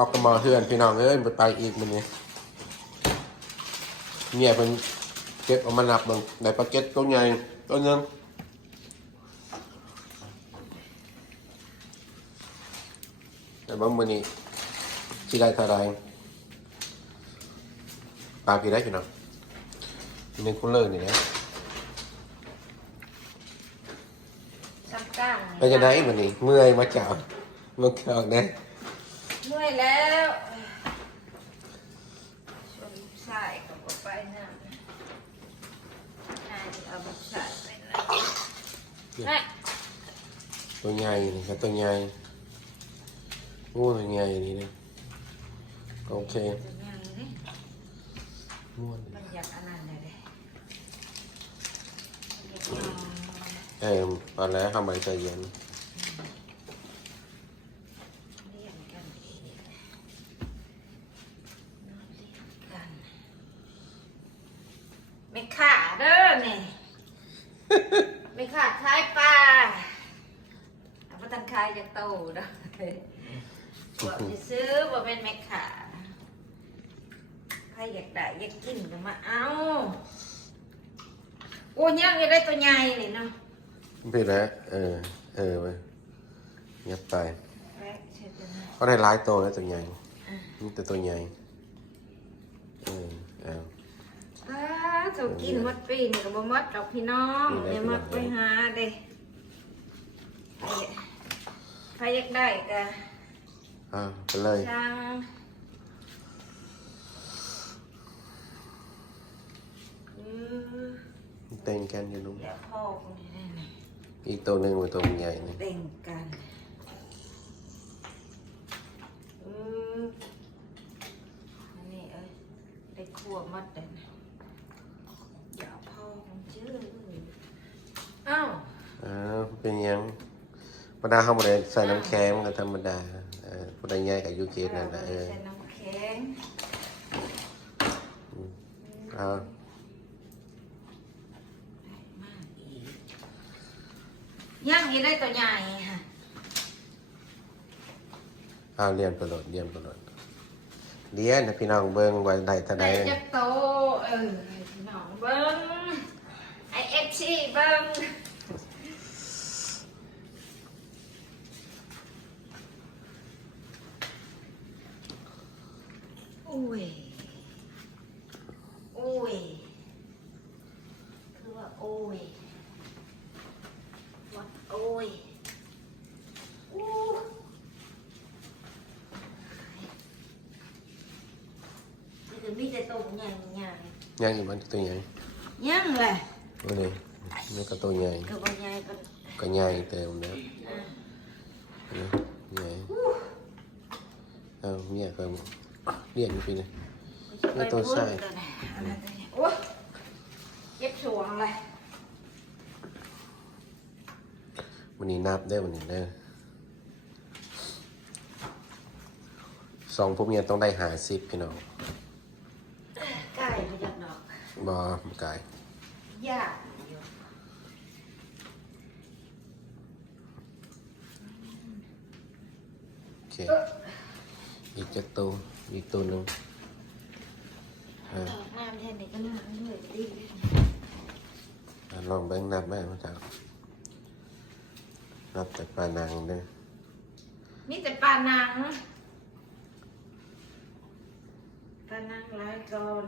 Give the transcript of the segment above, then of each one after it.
อกกระมอเพื่อนพี่น้องเอ้ยไปอีกมันนี่เนี่ยเป็นเก็บเอามานับมันในปลาเก็ตตัวใหญ่ตัวนึงแต่บางวันนี้ที่ได้เท่าไรปลากี่ได้กี่น้องนี่คุณเลิศนี่นะไปจะได้มันนี่เมื่อยมาจับมันเกิดเนี่ยเมื่อยแล้วชวนใส่กับไปนะนายเอาบุกใส่ไปนะตัวใหญ่นี่ครับตัวใหญ่งูตัวใหญ่นี่นะโอเคม้วนมันอยากอันนั้นเลยตอนแรกทำไมใจเย็นไม่ขาดเด้อเนี่ยไม่ขาดคล้ายปลาเอาไปตั้งคล้ายจะโตเด้อว่าจะซื้อว่าเป็นไม่ขาดใครอยากได้อยากกินก็มาเอาโอ้ยังจะได้ตัวใหญ่เลยเนาะพี่แล้วไปเงียบไปเขาได้ร้ายโตแล้วตัวใหญ่นี่แต่ตัวใหญ่เขากินมดปีนี่ก็บ่มดดอกพี่น้องอย่ามาไปหาเด้ใครอยากได้ก็ไปเลยช่างเต้นกันอยู่ลุงพ่อคนนี้อีกตัวหนึ่งเป็นตัวใหญ่นี่เต้นกันอันนี้ได้คั่วมัดเลยอย่าพ่อของชื่ออ้าวเป็นยังธรรมดาเขาไม่ได้ใส่น้ำแข็งก็ธรรมดาพอได้ง่ายกับยูเคสนั่นแหละใส่น้ำแข็งย่างนี้ได้ตัวใหญ่ค่ะเรียนประโยชน์เรียนนะพี่น้องเบิ้งไว้ได้เท่าใดจะโตพี่น้องเบิ้งไอเอฟซีเบิ้งโอ้ยคือว่าโอ้ยวัดโอ้ยมีแต่ตัวใหญ่ยังอีกมันตัวใหญ่ยังเลยนี่ก็ตัวใหญ่ก็ใหญ่เต็มแล้วใหญ่เนี่ยก็เรียนไปเลยนี่ตัวใส่เก็บสวงเลยวันนี้นับได้วันนี้ได้2พวกเมียต้องได้50พี่น้องไก่ไม่อยากดอกไก่ยากโอเคอีกจะตัวอีกตัวนึงน้ำแทนนี่ก็น้ำด้วยดีลองแบ่งนับแม่มาจากนับแต่ปลานางเด้อมีแต่ปลานางหลายก่อน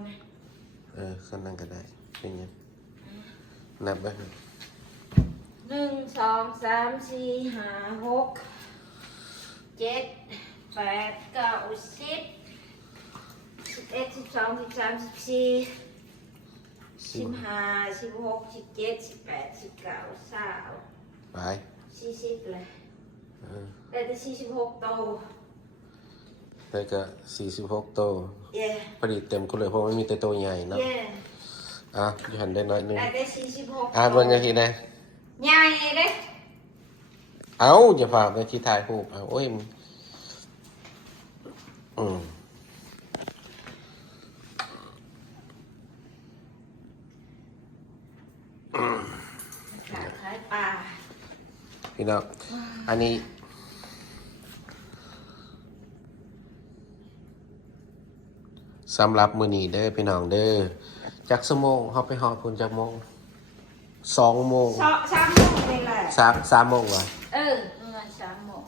ก็นั่งก็ได้เป็นยังนับไป1 2 3 4 5 6 7 8 9 10 11 12 13 14 15 16 17 18 19 20ไป40เลยได้แต่46โตได้ก็46โตผลิตเต็มก็เลยเพราะไม่มีแต่ตัวใหญ่เนาะอยู่หันได้น้อยนึงได้แต่46วันยังทีนะใหญ่เด้อย่าฝากในที่ถ่ายรูปโอ้ยขายปลาพี่น้องอันนี้ สำหรับมื้อนี้เด้อพี่น้องเด้อจักชั่วโมงเฮาไปฮอดพุ่นจักโมง2 โมง 3 โมงเลยแหละ 3 โมงวะ เงิน3 โมง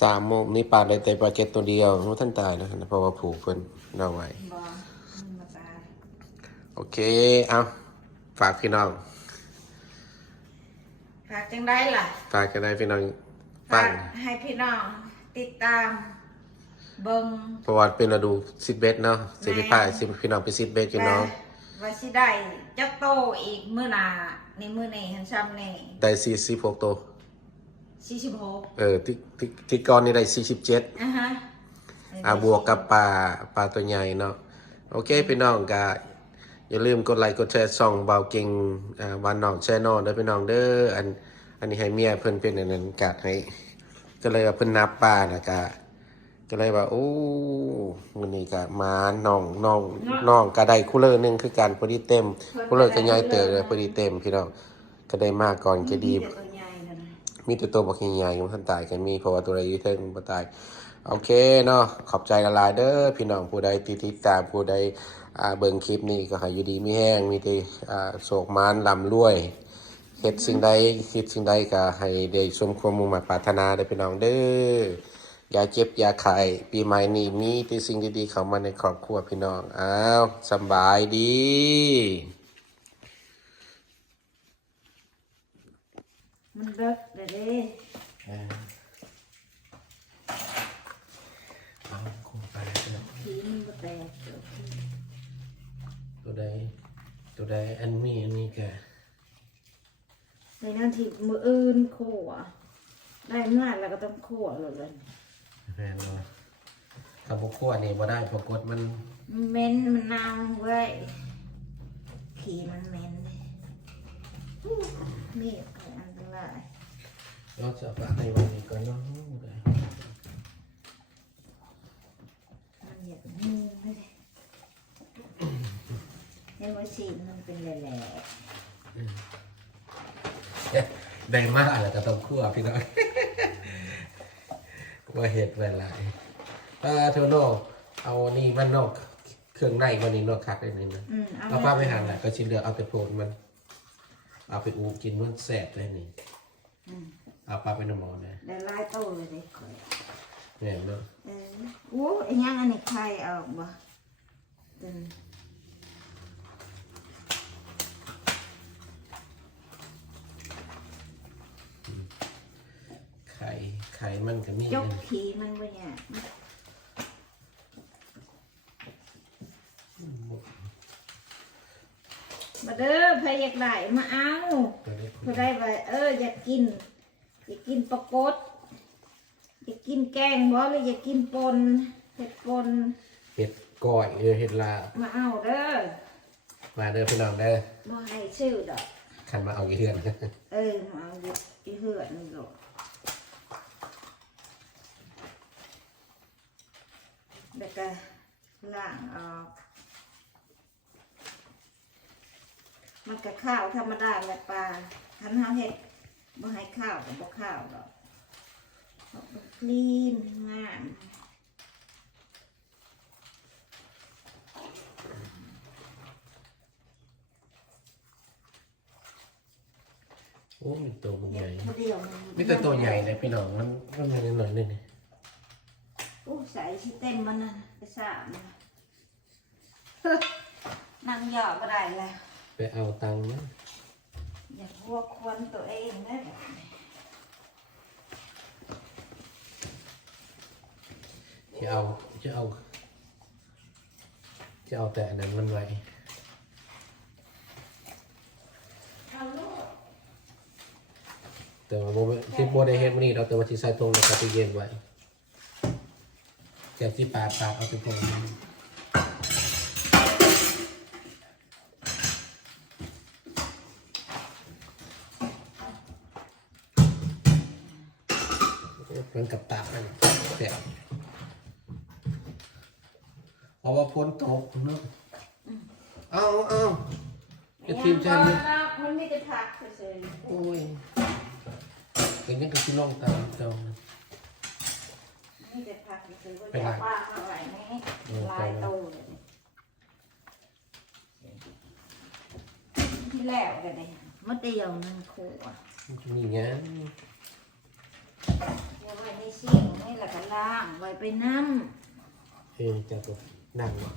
3 โมงนี่ปลาได้แต่ปลาเก็ตตัวเดียวมันท่านตายนะเพราะว่าผูกเพิ่นเอาไว้ บ่มันมาตาย โอเคเอาฝากพี่น้อง ฝากจังได้ล่ะ ฝากกันได้พี่น้อง ฝากให้พี่น้องติดตามเบิ่ง เพราะว่าเป็นฤดูซิดเบสเนาะสิพี่ป้ายสิพี่น้องไปซิดเบสกันเนาะ ว่าสิได้จักโตอีกมื้อหน้าในมื้อนี้หันซ้ำนี่ ได้46ตัว 46ที่ก่อนนี่ได้47 อ่ะฮะ บวกกับปลาตัวใหญ่เนาะโอเคพี่น้องก็อย่าลืมกดไลค์กดแชร์ส่องเบาเก่งวันน้องแชร์นอนเด้อพี่น้องเด้ออันนี้ให้เมียเพิ่นเป็นอันนั้นกะให้ก็เลยว่าเพิ่นนับปลาน่ะก็เลยว่าโอ้มื้อนี้ก็มาน้องก็ได้คูลเลอร์นึงคือกันพอดีเต็มคูลเลอร์ก็ใหญ่เติบเลยพอดีเต็มพี่น้องก็ได้มาก่อนก็ดีมีแต่ตัวบักใหญ่ๆมันทันตายกันมีเพราะว่าตัวใดอยู่เทิงบ่ตายโอเคเนาะขอบใจละลายเด้อพี่น้องผู้ใดติดตามผู้ใดเบิ่งคลิปนี้ก็ให้อยู่ดีมีแห้งมีแต่โศกมานร่ำรวยเฮ็ดสิ่งใดคิดสิ่งใดก็ให้ได้สมความมุ่งมั่นปรารถนาเด้อพี่น้องเด้ออย่าเจ็บอย่าไข้ปีใหม่นี้มีแต่สิ่งดีๆเข้ามาในครอบครัวพี่น้องอ้าวสำบายดีมันเลิกเด้ เอาคงไปแล้ว ผีมันบ่แตก ตัวใดอันนี้แก ในนั้นที่มื้ออื่นโคอ่ะได้มาแล้วก็ต้องโคเลย แม่นบ่ถ้าบ่คั่วนี่บ่ได้ปรากฏมัน เหม็นมันเน่าเว้ยขี้มันเหม็นนี่อันตราย เราจะฝากให้วันนี้ก่อนเนาะ มันอยากมูไม่ได้เห็นว่าสีมันเป็นแหล่ ได้มากแล้วก็ต้องคั่วพี่น้องว่าเห็ดเวลาเธอโนเอานี่มันนอกเครื่องในมันนี่นอกคักได้นี่นะเอาป้าไปหั่นแหละก็ชิ้นเดียวเอาแต่โพดมันเอาไปอูกินมันแสบเลยนี่เอาป้าไปน้ำมันเลย ได้ลายโตเลยเด็กคอย เนี่ยเนาะ โอ้ยยังอันนี้ใครเอาบ่ตึง ไข่มันก็มี ยกผีมันบ่เนี่ยมาเด้อใครอยากได้มาเอาเพื่อได้ไปอยากกินปลากดอยากกินแกงบ่หรืออยากกินปนเห็ดปน เห็ดก้อยเห็ดลา มาเอาเด้อ มาเด้อพี่น้องเด้อ บ่ให้ชื่อดอก ขันมาเอากี่เทือน มาเอาอยู่เหือนนี่ดอกแล้วก็ล้างออกมันก็ข้าวธรรมดาแหละปลาทันเฮาเห็ดบ่ให้ข้าวกับบ่ข้าวดอกคลีนงาม โอ้มีตัวใหญ่ เดียว มีแต่ตัวใหญ่เลยพี่น้องมันมีนิดหน่อยนึงนี่ โอ้ใส่ชิ้เต็มมันนะไปสามนะนั่งหยอกก็ได้เลย ไปเอาตังค์นะ อย่าพวกควนตัวเองนะ จะเอาแต่อันนั้นมันไว้แต่ว่าที่โบได้เฮ็ดวันนี้เราแต่ว่าที่ใส่ตรงในกระติกเย็นไว้แกะที่ปาดเอาไปตรงมันกับตามันแต่เพราะว่าพ้นตกเนาะเอาจะทีมชาติ มันไม่จะพักเฉย โอ้ยเป็นยังกับพี่น้องตามเจ้า นี่จะพักซื้อว่าจะป้ามาไหวไหมลายโตเลยที่แล้วกันเลยมะเตียวนึงขวด มีงั้น เดี๋ยวไว้ในซิ่งนี่แหละก็ล้างไว้ไปน้ จะตัวนั่งเนาะ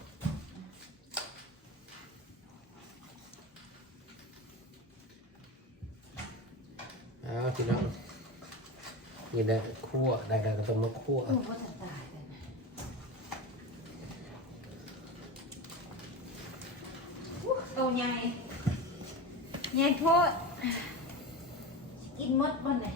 พี่น้องนี่ได้คั่วได้ก็ต้องมาคั่ว ำโอ้ก็จะตายเลยนะโตใหญ่ใหญ่โพดกินมดบ้านไหน